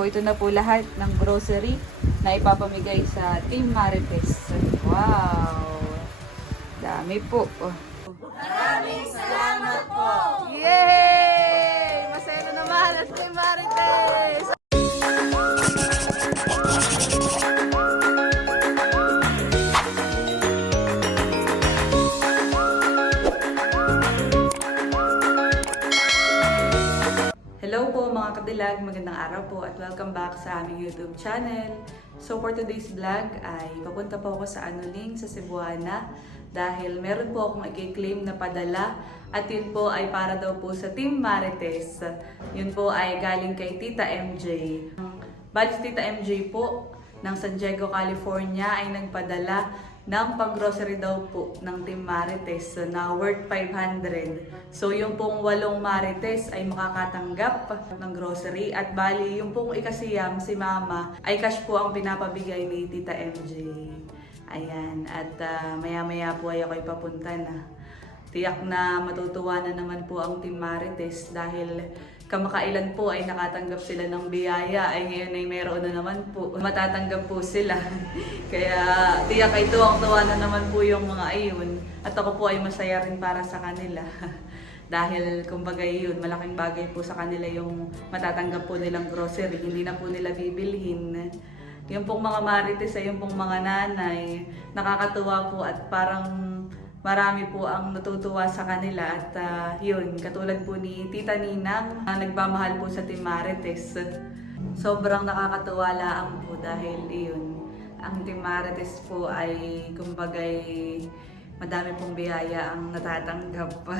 So, ito na po lahat ng grocery na ipapamigay sa Team Marites. Wow! Dami po. Maraming salamat po! Yay! Kadilag, magandang araw po at welcome back sa aming YouTube channel. So for today's vlog ay papunta po ako sa Anuling sa Cebuana dahil meron po akong i-claim na padala at yun po ay para daw po sa Team Marites. Yun po ay galing kay Tita MJ. Bali Tita MJ po ng San Diego, California ay nagpadala ng pag-grocery daw po ng Team Marites na worth 500. So yung pong walong Marites ay makakatanggap ng grocery at bali yung pong ikasiyam si Mama ay cash po ang pinapabigay ni Tita MJ. Ayan, at ah, maya-maya po ay ako'y papunta na. Tiyak na matutuwa na naman po ang Team Marites dahil kamakailan po ay nakatanggap sila ng biyaya ay ngayon ay meron na naman po. Matatanggap po sila. Kaya tiyak ay tuwang-tuwa na naman po yung mga ayun. At ako po ay masaya rin para sa kanila. Dahil kumbaga yun, malaking bagay po sa kanila yung matatanggap po nilang grocery. Hindi na po nila bibilhin. Yung pong mga marites ay yung pong mga nanay, nakakatuwa po at parang marami po ang natutuwa sa kanila at ah, yun, katulad po ni Tita Ninang na nagmamahal po sa Team Marites. Sobrang nakakatuwa lang po dahil yun, ang Team Marites po ay kumbagay madami pong biyaya ang natatanggap.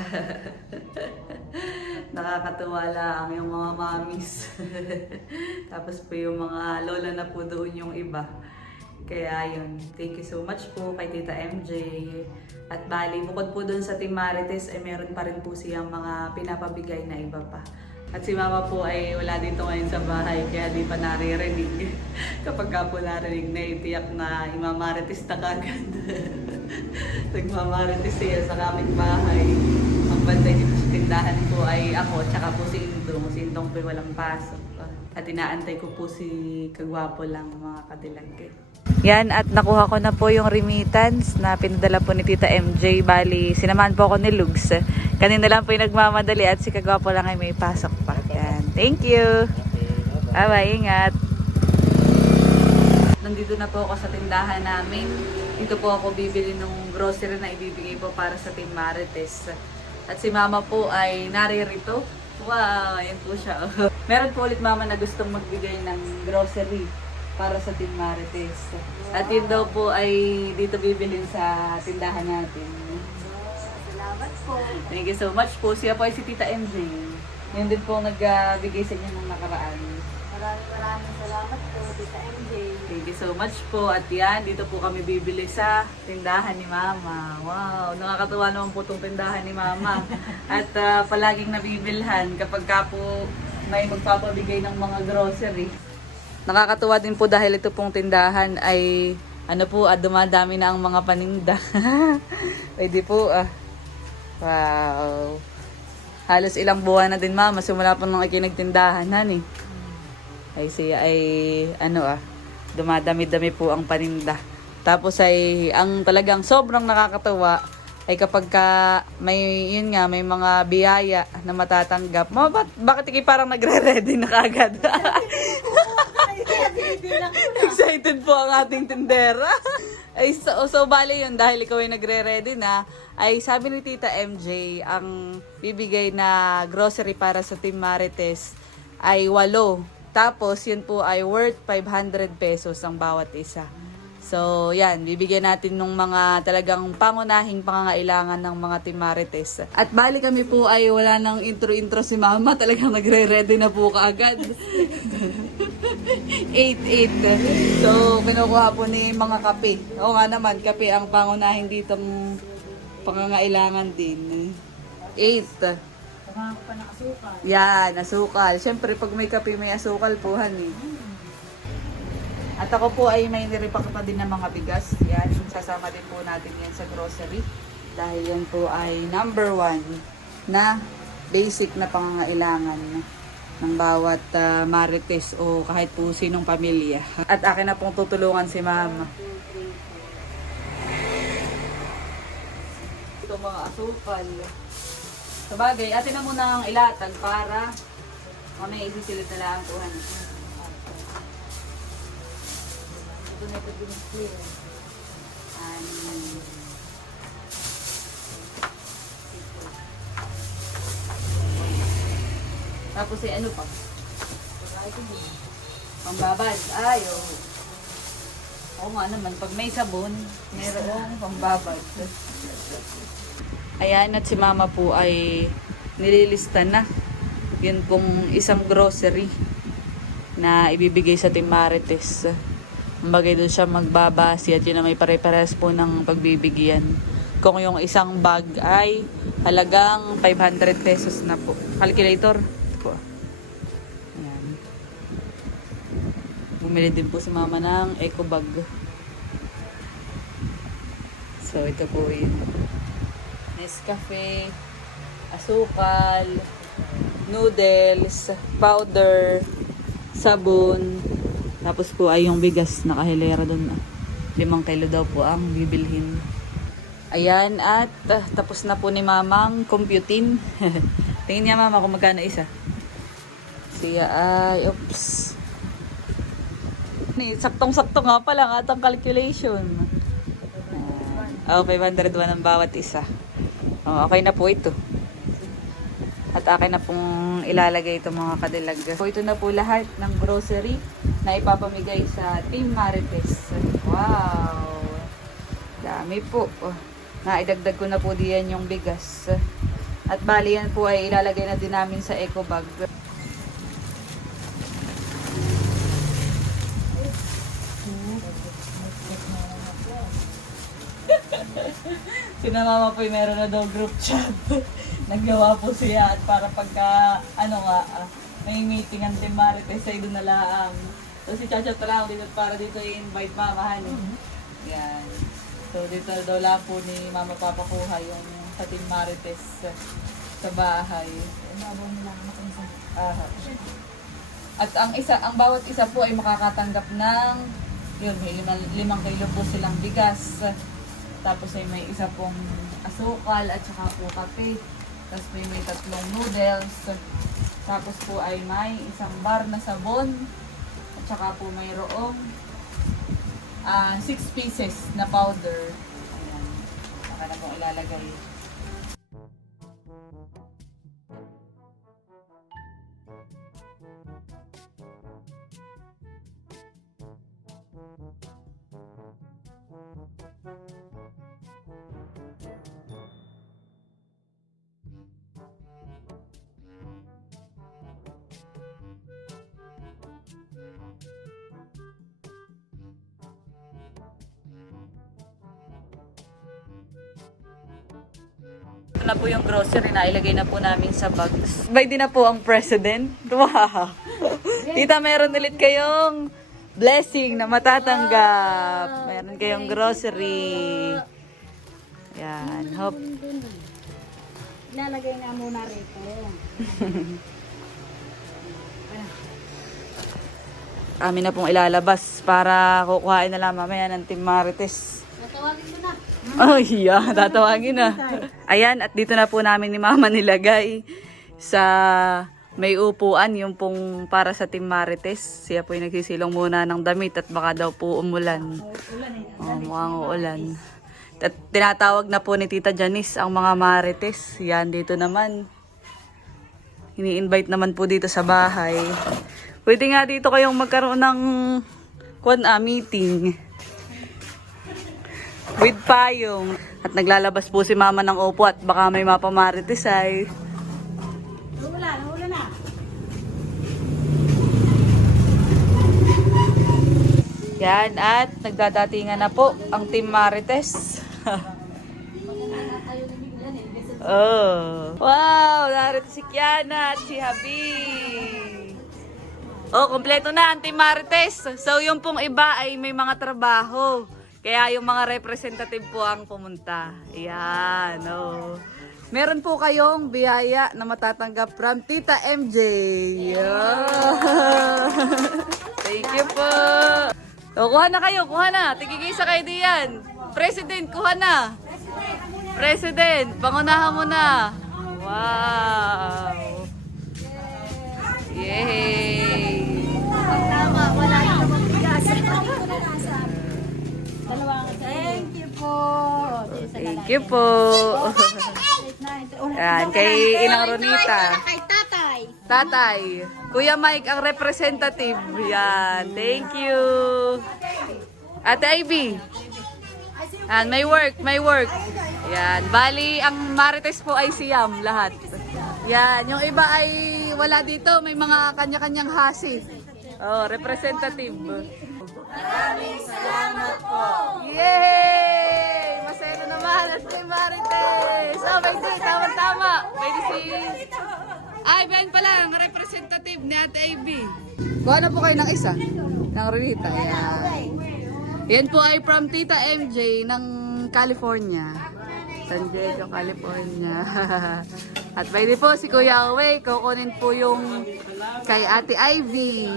Nakakatuwa lang yung mga mamis. Tapos po yung mga lola na po doon yung iba. Kaya yun, thank you so much po kay Tita MJ. At bali, bukod po doon sa Team Marites, ay meron pa rin po siyang mga pinapabigay na iba pa. At si Mama po ay wala dito ngayon sa bahay, kaya di pa naririnig. Kapag ka po narinig na, itiyak na imamarites na kagad. Nagmamarites siya sa kaming bahay. Ang bantay dito sa tindahan po ay ako, tsaka po si Indong. Si Indong po walang pasok. At inaantay ko po si Kagwapo lang mga kadilag. Yan, at nakuha ko na po yung remittance na pinadala po ni Tita MJ. Bali, sinamahan po ako ni Lugs. Kanina lang po yung nagmamadali at si Kagwapo lang ay may pasok pa. Yan. Thank you. Bye-bye, ingat. Nandito na po ako sa tindahan namin. Dito po ako bibili ng grocery na ibibigay po para sa Team Marites. At si Mama po ay naririto. Wow, ayan po siya. Meron po ulit Mama na gustong magbigay ng grocery para sa Team Marites. At yun daw po ay dito bibilin sa tindahan natin. Salamat po. Thank you so much po. Siya po ay si Tita MJ. Yun din po nagbigay sa inyo ng nakaraan. Maraming maraming salamat po, Tita MJ. Thank you so much po. At yan, dito po kami bibili sa tindahan ni Mama. Wow, nakakatuwa naman po itong tindahan ni Mama. At ah, palaging nabibilhan kapag ka po may magpapabigay ng mga grocery. Nakakatuwa din po dahil ito pong tindahan ay ano po, ah, dumadami na ang mga paninda. Pwede po ah. Wow. Halos ilang buwan na din mama, simula po nung ikinagtindahan hani ay siya ay ano ah, dumadami-dami po ang paninda. Tapos ay ang talagang sobrang nakakatawa ay kapag ka may yun nga may mga biyaya na matatanggap. Ma, ba't, bakit iki parang nagre-ready na kagad? Excited po ang ating tindera. ay so, so bali yun dahil ikaw ay nagre-ready na ay sabi ni Tita MJ ang bibigay na grocery para sa Team Marites ay walo. Tapos yun po ay worth 500 pesos ang bawat isa. So, yan, bibigyan natin ng mga talagang pangunahing pangangailangan ng mga Team Marites. At bali kami po ay wala nang intro-intro si Mama, talagang nagre-ready na po kaagad. 8-8. So, kinukuha po ni mga kape. Oo nga naman, kape ang pangunahing ditong pangangailangan din. 8. Samahan ko. Yan, asukal. Siyempre, pag may kape, may asukal po, honey. At ako po ay may niripak na din ng mga bigas. Yan, sasama din po natin yan sa grocery. Dahil yan po ay number one na basic na pangangailangan ng bawat ah, marites o kahit po sinong pamilya. At akin na pong tutulungan si mama. Ito mga asukal. Sa bagay, atin na muna ang ilatag para mamaya isisilid na lang ang tuhan. Ito na ito din clear. Anim. Tapos ay ano pa? Pambabad. Ay, oo. Oo nga naman, pag may sabon, mayroong pambabad. Ayan, at si mama po ay nililista na. Yun pong isang grocery na ibibigay sa Team Marites. Bagay doon siya magbabasi at yun na may pare-pares po ng pagbibigyan. Kung yung isang bag ay halagang 500 pesos na po. Calculator. Bumili din po si mama ng eco bag. So ito po yun. Nescafe, asukal, noodles, powder, sabon, tapos po ay yung bigas nakahilera doon. Limang kilo daw po ang bibilhin. Ayan, at ah, tapos na po ni mamang computing. Tingin niya mama kung magkano isa. Siya ay, oops. Ni, saktong-sakto nga pala ang atang calculation. Oh, 501 ang bawat isa. Oh, okay na po ito. At akin na pong ilalagay itong mga kadilag. So, ito na po lahat ng grocery na ipapamigay sa Team Marites. Wow! Dami po. Oh, naidagdag ko na po diyan yung bigas. At bali yan po ay ilalagay na din namin sa eco bag. Sinamama po yung meron na daw group chat. Naggawa po siya at para pagka, ano nga, ah, may meeting ang Team Marites ay doon na lang. So si Chacha lang dito para dito i-invite mama, honey. Yan. So dito daw lang po ni Mama papakuha yung sa Team Marites sa bahay. Inabaw nila kung saan. Aha. At ang isa, ang bawat isa po ay makakatanggap ng yun, may limang, limang kilo po silang bigas. Tapos ay may isa pong asukal at saka po kape. Tapos may may tatlong noodles. Tapos po ay may isang bar na sabon. At saka po mayroong ah six pieces na powder. Ayan. Saka na pong ilalagay. Ito na po yung grocery na ilagay na po namin sa bags. By din na po ang president. Wow! Tita, meron ulit kayong blessing na matatanggap. Meron kayong grocery. Yan. Hop. Ilalagay nga muna rito. Amin na pong ilalabas para kukuhain na lang mamaya ng Team Marites. Natawagin ko na. Oh, yeah. Tatawagin na. Ayan, at dito na po namin ni Mama nilagay sa may upuan, yung pong para sa Team Marites. Siya po yung nagsisilong muna ng damit at baka daw po umulan. Ulan. Oh, mukhang uulan. At tinatawag na po ni Tita Janice ang mga Marites. Yan, dito naman. Ini-invite naman po dito sa bahay. Pwede nga dito kayong magkaroon ng kwan, ah, meeting. With payong. At naglalabas po si mama ng opo at baka may mapamarites ay. Ulan, ulan na. Yan, at nagdadatingan na po ang Team Marites. oh. Wow, narito si Kiana at si Habi. Oh, kompleto na ang Team Marites. So, yung pong iba ay may mga trabaho. Kaya yung mga representative po ang pumunta. Yan, oh. meron po kayong biyaya na matatanggap from Tita MJ. Yeah. Thank you po. O, kuha na kayo, kuha na. Tigigisa kayo diyan. President, kuha na. President, pangunahan mo na. Wow. Yay. Tama, wala Thank you po. Yan, kay Inang Ronita. Kay tatay. Tatay. Kuya Mike ang representative. Yan. Thank you. Ate Ivy. Yan, may work, may work. Yan. Bali, ang Marites po ay siyam lahat. Yan. Yung iba ay wala dito. May mga kanya-kanyang hasi. Oh, representative. Maraming salamat po. Yay! Masaya na naman at kay Marites. Oh, may di. Tama-tama. May si... Ay, Ben pala, ang representative ni Ate Ivy. Kuha na po kayo ng isa. Ng Ronita. Yan. Yan po ay from Tita MJ ng California. San Diego, California. At pwede po si Kuya Away, kukunin po yung kay Ate Ivy.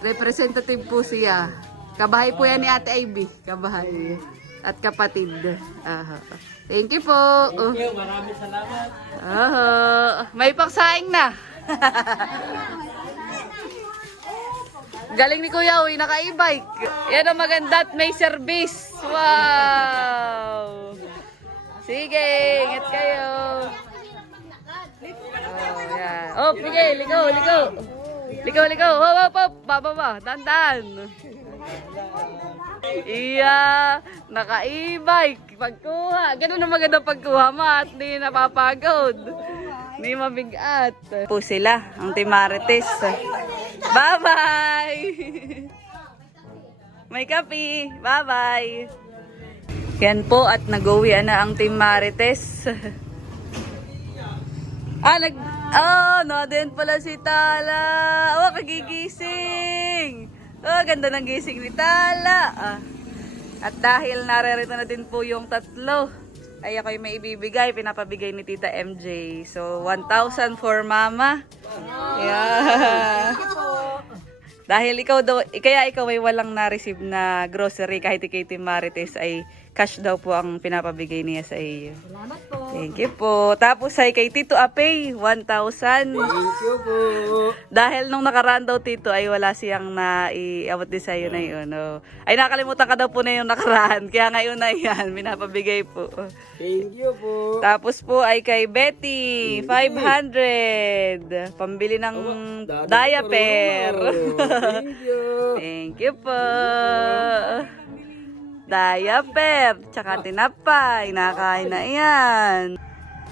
Representative po siya. Kabahay po yan ni Ate Ivy. Kabahay. At kapatid. Aha. Thank you po. Thank you, maraming salamat. may paksaing na. Galing ni Kuya Uy, naka-e-bike. Yan ang maganda at may service. Wow! Sige, ingat kayo. Oh, yan. Oh, sige, ligo, ligo. Ligo, ligo. Hop, hop, hop. Bababa, dandan. Iya, naka-e-bike. Pagkuha. Ganun ang maganda pagkuha mo at hindi napapagod. Hindi mabigat. Po sila, ang Team Marites. Bye-bye! May kape. Bye-bye! Yan po at nag-uwi na ang Team Marites. ah, nag... Oh, no, din pala si Tala. Oh, kagigising. Oh, ganda ng gising ni Tala. Ah. At dahil narerito na din po yung tatlo, ay ako may ibibigay, pinapabigay ni Tita MJ. So, 1,000 for Mama. Yeah. Dahil ikaw daw, kaya ikaw ay walang na-receive na grocery kahit kay Team Marites ay cash daw po ang pinapabigay niya sa iyo. Salamat po. Thank you po. Tapos ay kay Tito Apey, 1,000. Thank you po. Dahil nung nakaraan daw Tito ay wala siyang na-iabot din sa'yo na yun. Oh. Ay nakalimutan ka daw po na yung nakaraan. Kaya ngayon na yan, pinapabigay po. Thank you po. Tapos po ay kay Betty, 500. Pambili ng Dado diaper. Thank you. Thank you po. Diaper, tsaka tinapay, nakain na yan.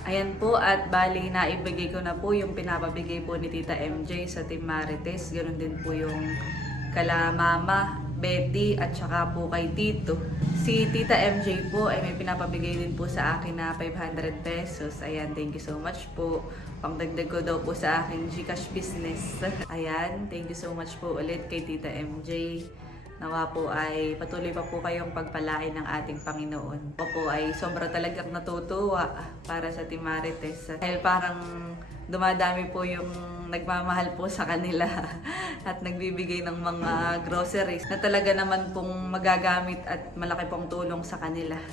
Ayan po at bali na ibigay ko na po yung pinapabigay po ni Tita MJ sa Team Marites. Ganon din po yung kala Mama, Betty at tsaka po kay Tito. Si Tita MJ po ay may pinapabigay din po sa akin na 500 pesos. Ayan, thank you so much po. Pangdagdag ko daw po sa akin Gcash business. Ayan, thank you so much po ulit kay Tita MJ. Nawa po ay patuloy pa po kayong pagpalain ng ating Panginoon. Ako po ay sobra talagang natutuwa para sa Team Marites. Dahil parang dumadami po yung nagmamahal po sa kanila at nagbibigay ng mga groceries na talaga naman pong magagamit at malaki pong tulong sa kanila.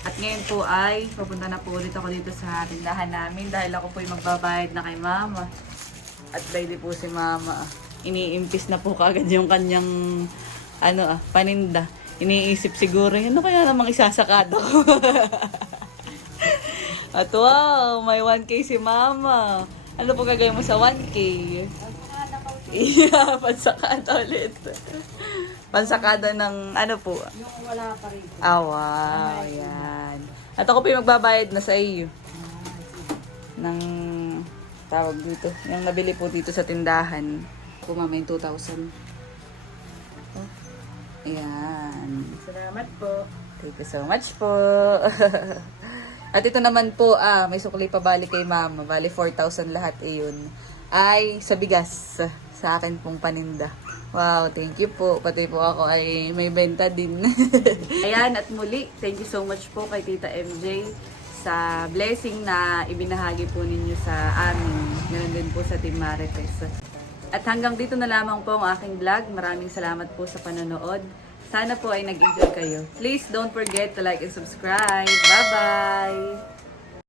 At ngayon po ay papunta na po ulit ako dito sa tindahan namin dahil ako po ay magbabayad na kay mama. At ready po si mama. Iniimpis na po kagad yung kanyang ano ah, paninda. Iniisip siguro, ano kaya namang isasakado ko? At wow, may 1K si mama. Ano po gagawin mo sa 1K? Iya, pansakada ulit. Pansakada ng ano po? Yung wala pa rin. Ah, wow. Yan. At ako po yung magbabayad na sa iyo. Ng tawag dito. Yung nabili po dito sa tindahan. Po mama yung 2,000. Oh. Ayan. Salamat po. Thank you so much po. At ito naman po, ah, may sukli pa bali kay mama. Bali 4,000 lahat iyon. Ay sa bigas. Sa akin pong paninda. Wow, thank you po. Pati po ako ay may benta din. Ayan, at muli, thank you so much po kay Tita MJ sa blessing na ibinahagi po ninyo sa amin. Ganun din po sa Team Marites. At hanggang dito na lamang po ang aking vlog. Maraming salamat po sa panonood. Sana po ay nag-enjoy kayo. Please don't forget to like and subscribe. Bye-bye!